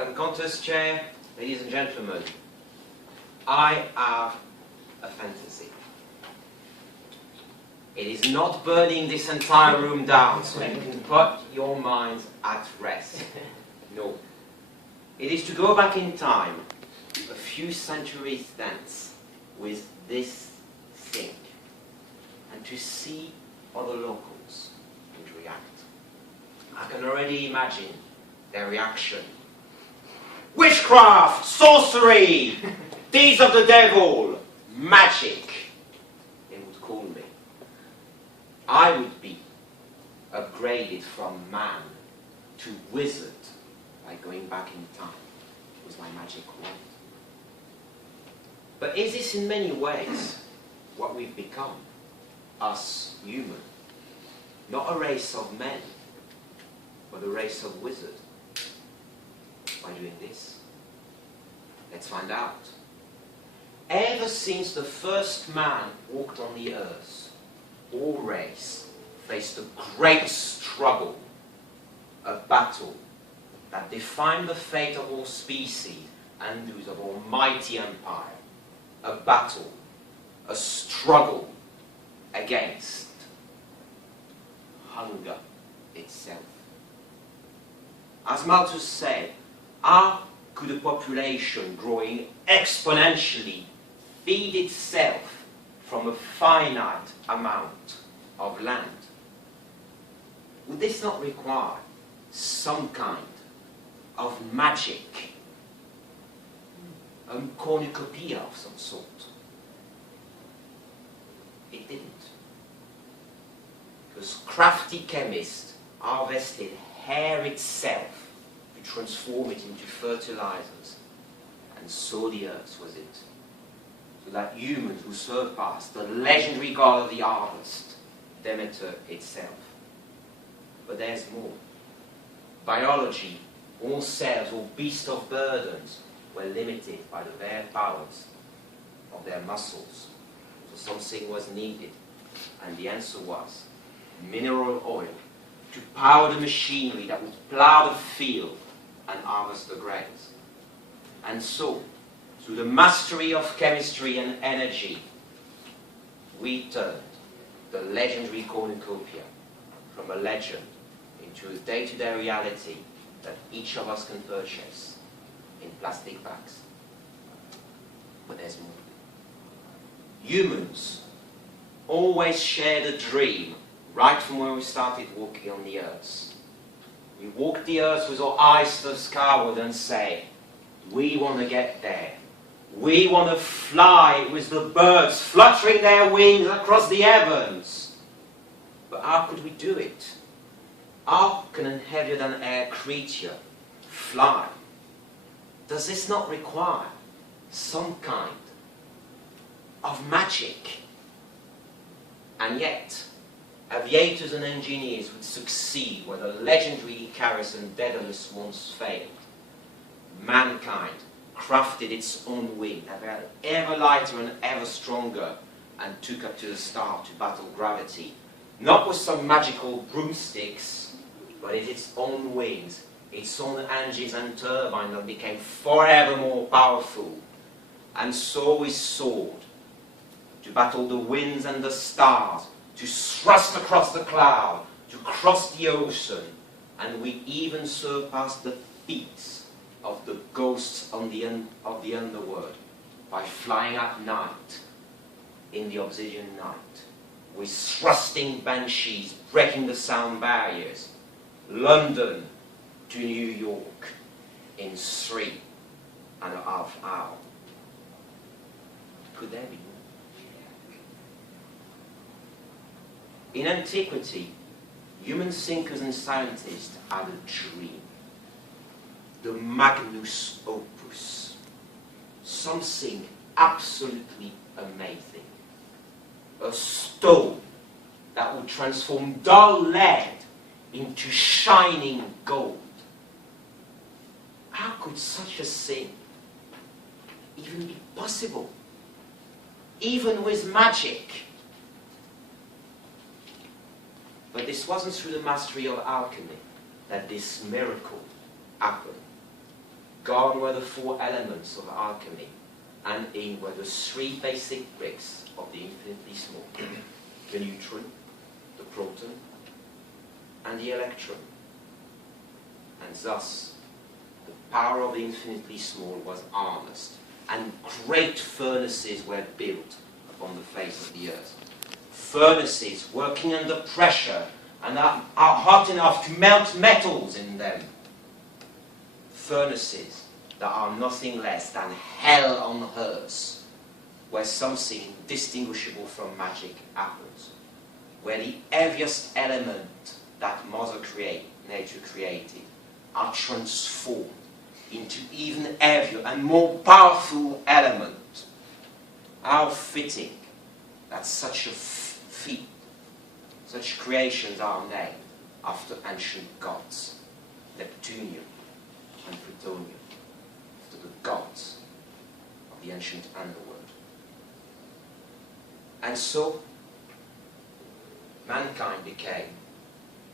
Madam Contest Chair, ladies and gentlemen, I have a fantasy. It is not burning this entire room down so you can put your minds at rest. No. It is to go back in time a few centuries thence with this thing and to see how the locals would react. I can already imagine their reaction. Witchcraft! Sorcery! Deeds of the devil! Magic! They would call me. I would be upgraded from man to wizard by going back in time with my magic wand. But is this in many ways what we've become? Us human. Not a race of men, but a race of wizards. By doing this? Let's find out. Ever since the first man walked on the earth, all race faced a great struggle, a battle that defined the fate of all species and those of all mighty empire. A battle, a struggle against hunger itself. As Malthus said, how could a population growing exponentially feed itself from a finite amount of land? Would this not require some kind of magic, a cornucopia of some sort? It didn't. Because crafty chemists harvested hair itself to transform it into fertilizers and sow the earth with it, so that humans who surpassed the legendary god of the harvest, Demeter itself. But there's more. Biology, all cells, all beasts of burdens, were limited by the bare powers of their muscles. So something was needed, and the answer was mineral oil to power the machinery that would plow the field and harvest the grains. And so, through the mastery of chemistry and energy, we turned the legendary cornucopia from a legend into a day-to-day reality that each of us can purchase in plastic bags. But there's more. Humans always shared a dream right from when we started walking on the earth. We walk the earth with our eyes to the skyward and say, we want to get there. We want to fly with the birds fluttering their wings across the heavens. But how could we do it? How can a heavier than air creature fly? Does this not require some kind of magic? And yet, aviators and engineers would succeed where the legendary Icarus and Daedalus once failed. Mankind crafted its own wing, ever lighter and ever stronger, and took up to the star to battle gravity. Not with some magical broomsticks, but in its own wings, its own engines and turbines that became forever more powerful. And so we soared to battle the winds and the stars, to thrust across the cloud, to cross the ocean, and we even surpassed the feats of the ghosts of the underworld by flying at night in the obsidian night, with thrusting banshees breaking the sound barriers, London to New York in 3.5 hours. Could there be more? In antiquity, human thinkers and scientists had a dream. The magnus opus. Something absolutely amazing. A stone that would transform dull lead into shining gold. How could such a thing even be possible? Even with magic? But this wasn't through the mastery of alchemy that this miracle happened. gone were the 4 elements of alchemy, and in were the 3 basic bricks of the infinitely small. The neutron, the proton, and the electron. And thus, the power of the infinitely small was harnessed, and great furnaces were built upon the face of the earth. Furnaces working under pressure and are hot enough to melt metals in them. Furnaces that are nothing less than hell on earth, where something indistinguishable from magic happens, where the heaviest element that nature created are transformed into even heavier and more powerful element. How fitting that such a feat, such creations are named after ancient gods, Neptunium and Plutonium, after the gods of the ancient underworld. And so, mankind became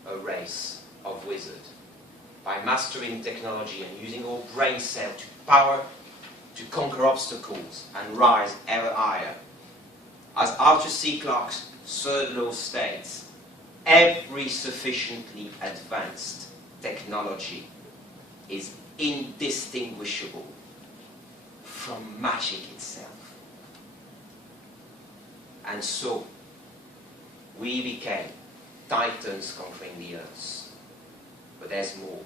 a race of wizards by mastering technology and using our brain cell to power, to conquer obstacles and rise ever higher. As Arthur C. Clarke's third law states, every sufficiently advanced technology is indistinguishable from magic itself. And so, we became titans conquering the earth. But there's more.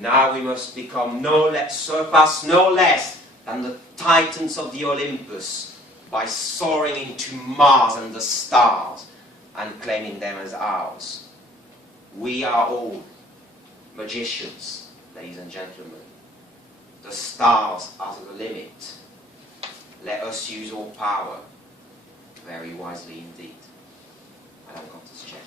Now we must become surpass no less than the titans of the Olympus by soaring into Mars and the stars and claiming them as ours. We are all magicians, ladies and gentlemen. The stars are the limit. Let us use our power very wisely indeed. I don't want to check.